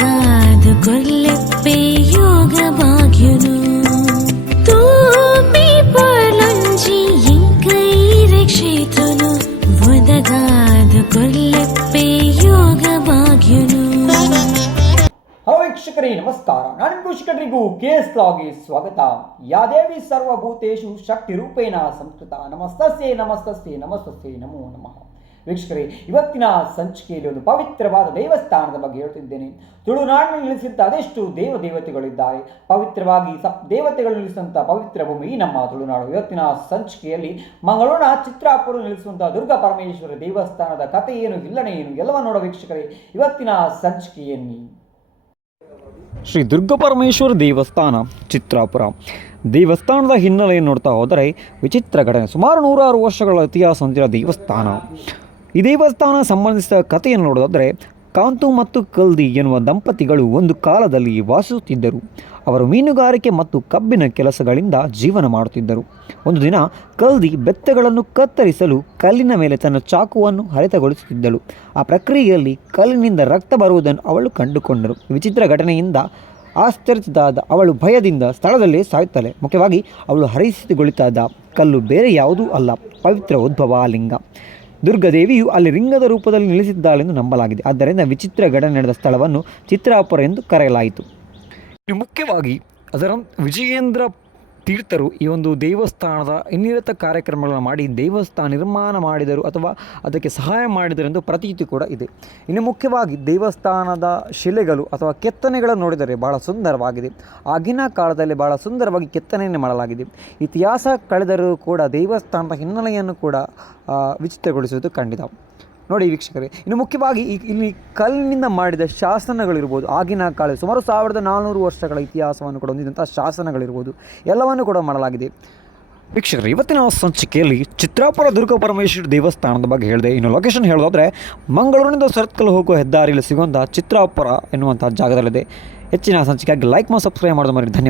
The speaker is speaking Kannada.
ದಾದ ಕೊಲ್ಲೆಪ್ಪೆ ಯೋಗ ಭಾಗ್ಯನು ತೂಪಿ ಪೊಲೊಂಜಿ ಇಂಕೈರೆ ಕ್ಷೇತ್ರನು ಒದಗಾದ ಕೊಲ್ಲೆಪ್ಪೆ ಯೋಗ ಭಾಗ್ಯನು ವೀಕ್ಷಕರೇ ನಮಸ್ಕಾರ ನಾನು ವೀಕ್ಷಕರಿಗೂ ಕೆ ಎಸ್ ಲಾಗೆ ಸ್ವಾಗತ ಯಾದೇವಿ ಸರ್ವಭೂತೇಶು ಶಕ್ತಿ ರೂಪೇಣ ಸಂಸ್ಕೃತ ನಮಸ್ತಸ್ಯೆ ನಮಸ್ತಸ್ಯೆ ನಮಸ್ತಸ್ಯೆ ನಮೋ ನಮಃ ವೀಕ್ಷಕರೇ, ಇವತ್ತಿನ ಸಂಚಿಕೆಯಲ್ಲಿ ಒಂದು ಪವಿತ್ರವಾದ ದೇವಸ್ಥಾನದ ಬಗ್ಗೆ ಹೇಳ್ತಿದ್ದೇನೆ. ತುಳುನಾಡಿನಲ್ಲಿ ನೆಲೆಸಿದ್ದ ಅದೆಷ್ಟು ದೇವ ದೇವತೆಗಳಿದ್ದಾರೆ ಪವಿತ್ರವಾಗಿ ಸಪ್ ದೇವತೆಗಳು ನೆಲೆಸಿದಂಥ ಪವಿತ್ರ ಭೂಮಿ ನಮ್ಮ ತುಳುನಾಡು. ಇವತ್ತಿನ ಸಂಚಿಕೆಯಲ್ಲಿ ಮಂಗಳೂರಿನ ಚಿತ್ರಾಪುರ ನಿಲ್ಲಿಸುವಂಥ ದುರ್ಗಾ ಪರಮೇಶ್ವರ ದೇವಸ್ಥಾನದ ಕಥೆ ಏನು ವಿಲ್ಲಣೆ ಏನು ಎಲ್ಲವ ನೋಡೋ ವೀಕ್ಷಕರೇ. ಇವತ್ತಿನ ಸಂಚಿಕೆಯಲ್ಲಿ. ಶ್ರೀ ದುರ್ಗಪರಮೇಶ್ವರ ದೇವಸ್ಥಾನ, ಚಿತ್ರಾಪುರ. ದೇವಸ್ಥಾನದ ಹಿನ್ನೆಲೆಯನ್ನು ನೋಡ್ತಾ ಹೋದರೆ ವಿಚಿತ್ರ ಘಟನೆ. ಸುಮಾರು ನೂರಾರು ವರ್ಷಗಳ ಇತಿಹಾಸ ಹೊಂದಿರೋ ದೇವಸ್ಥಾನ. ಈ ದೇವಸ್ಥಾನ ಸಂಬಂಧಿಸಿದ ಕಥೆಯನ್ನು ನೋಡೋದಾದರೆ, ಕಾಂತು ಮತ್ತು ಕಲ್ದಿ ಎನ್ನುವ ದಂಪತಿಗಳು ಒಂದು ಕಾಲದಲ್ಲಿ ವಾಸಿಸುತ್ತಿದ್ದರು. ಅವರು ಮೀನುಗಾರಿಕೆ ಮತ್ತು ಕಬ್ಬಿನ ಕೆಲಸಗಳಿಂದ ಜೀವನ ಮಾಡುತ್ತಿದ್ದರು. ಒಂದು ದಿನ, ಕಲ್ದಿ ಬೆತ್ತಗಳನ್ನು ಕತ್ತರಿಸಲು ಕಲ್ಲಿನ ಮೇಲೆ ತನ್ನ ಚಾಕುವನ್ನು ಹರಿತಗೊಳಿಸುತ್ತಿದ್ದಳು. ಆ ಪ್ರಕ್ರಿಯೆಯಲ್ಲಿ ಕಲ್ಲಿನಿಂದ ರಕ್ತ ಬರುವುದನ್ನು ಅವಳು ಕಂಡುಕೊಂಡರು. ವಿಚಿತ್ರ ಘಟನೆಯಿಂದ ಆಶ್ಚರ್ಯದಾದ ಅವಳು ಭಯದಿಂದ ಸ್ಥಳದಲ್ಲೇ ಸಾಯುತ್ತಾಳೆ. ಮುಖ್ಯವಾಗಿ, ಅವಳು ಹರಿಸಿಗೊಳಿತಾದ ಕಲ್ಲು ಬೇರೆ ಯಾವುದೂ ಅಲ್ಲ, ಪವಿತ್ರ ಉದ್ಭವ ಲಿಂಗ. ದುರ್ಗದೇವಿಯು ಅಲ್ಲಿ ರಿಂಗದ ರೂಪದಲ್ಲಿ ನಿಲ್ಲಿಸಿದ್ದಾಳೆಂದು ನಂಬಲಾಗಿದೆ. ಆದ್ದರಿಂದ ವಿಚಿತ್ರ ಘಟನೆ ನಡೆದ ಸ್ಥಳವನ್ನು ಚಿತ್ರಾಪುರ ಎಂದು ಕರೆಯಲಾಯಿತು. ಮುಖ್ಯವಾಗಿ ಅದರ ವಿಜಯೇಂದ್ರ ತೀರ್ಥರು ಈ ಒಂದು ದೇವಸ್ಥಾನದ ಇನ್ನಿರತ ಕಾರ್ಯಕ್ರಮಗಳನ್ನು ಮಾಡಿ ದೇವಸ್ಥಾನ ನಿರ್ಮಾಣ ಮಾಡಿದರು ಅಥವಾ ಅದಕ್ಕೆ ಸಹಾಯ ಮಾಡಿದರು ಎಂದು ಪ್ರತೀತಿ ಕೂಡ ಇದೆ. ಇನ್ನು ಮುಖ್ಯವಾಗಿ ದೇವಸ್ಥಾನದ ಶಿಲೆಗಳು ಅಥವಾ ಕೆತ್ತನೆಗಳನ್ನು ನೋಡಿದರೆ ಬಹಳ ಸುಂದರವಾಗಿದೆ. ಆಗಿನ ಕಾಲದಲ್ಲಿ ಬಹಳ ಸುಂದರವಾಗಿ ಕೆತ್ತನೆಯನ್ನು ಮಾಡಲಾಗಿದೆ. ಇತಿಹಾಸ ಕಳೆದರೂ ಕೂಡ ದೇವಸ್ಥಾನದ ಹಿನ್ನೆಲೆಯನ್ನು ಕೂಡ ವಿಚಿತ್ರಗೊಳಿಸುವುದು ಖಂಡಿತ. ನೋಡಿ ವೀಕ್ಷಕರೇ, ಇನ್ನು ಮುಖ್ಯವಾಗಿ ಇಲ್ಲಿ ಕಲ್ಲಿನಿಂದ ಮಾಡಿದ ಶಾಸನಗಳಿರ್ಬೋದು. ಆಗಿನ ಕಾಲ ಸುಮಾರು ಸಾವಿರದ ನಾನ್ನೂರು ವರ್ಷಗಳ ಇತಿಹಾಸವನ್ನು ಕೂಡ ಹೊಂದಿದಂಥ ಶಾಸನಗಳಿರ್ಬೋದು. ಎಲ್ಲವನ್ನು ಕೂಡ ಮಾಡಲಾಗಿದೆ. ವೀಕ್ಷಕರು, ಇವತ್ತಿನ ಸಂಚಿಕೆಯಲ್ಲಿ ಚಿತ್ರಾಪುರ ದುರ್ಗ ಪರಮೇಶ್ವರ ದೇವಸ್ಥಾನದ ಬಗ್ಗೆ ಹೇಳಿದೆ. ಇನ್ನು ಲೊಕೇಶನ್ ಹೇಳೋದಾದರೆ, ಮಂಗಳೂರಿನಿಂದ ಸರತ್ಕಲ್ ಹೋಗುವ ಹೆದ್ದಾರಿಯಲ್ಲಿ ಸಿಗುವಂಥ ಚಿತ್ರಾಪುರ ಎನ್ನುವಂಥ ಜಾಗದಲ್ಲಿದೆ. ಹೆಚ್ಚಿನ ಸಂಚಿಕೆಯಾಗಿ ಲೈಕ್ ಮಾಡಿ ಸಬ್ಸ್ಕ್ರೈಬ್ ಮಾಡೋದು ಮರಿ ಧನ್ಯವಾದ.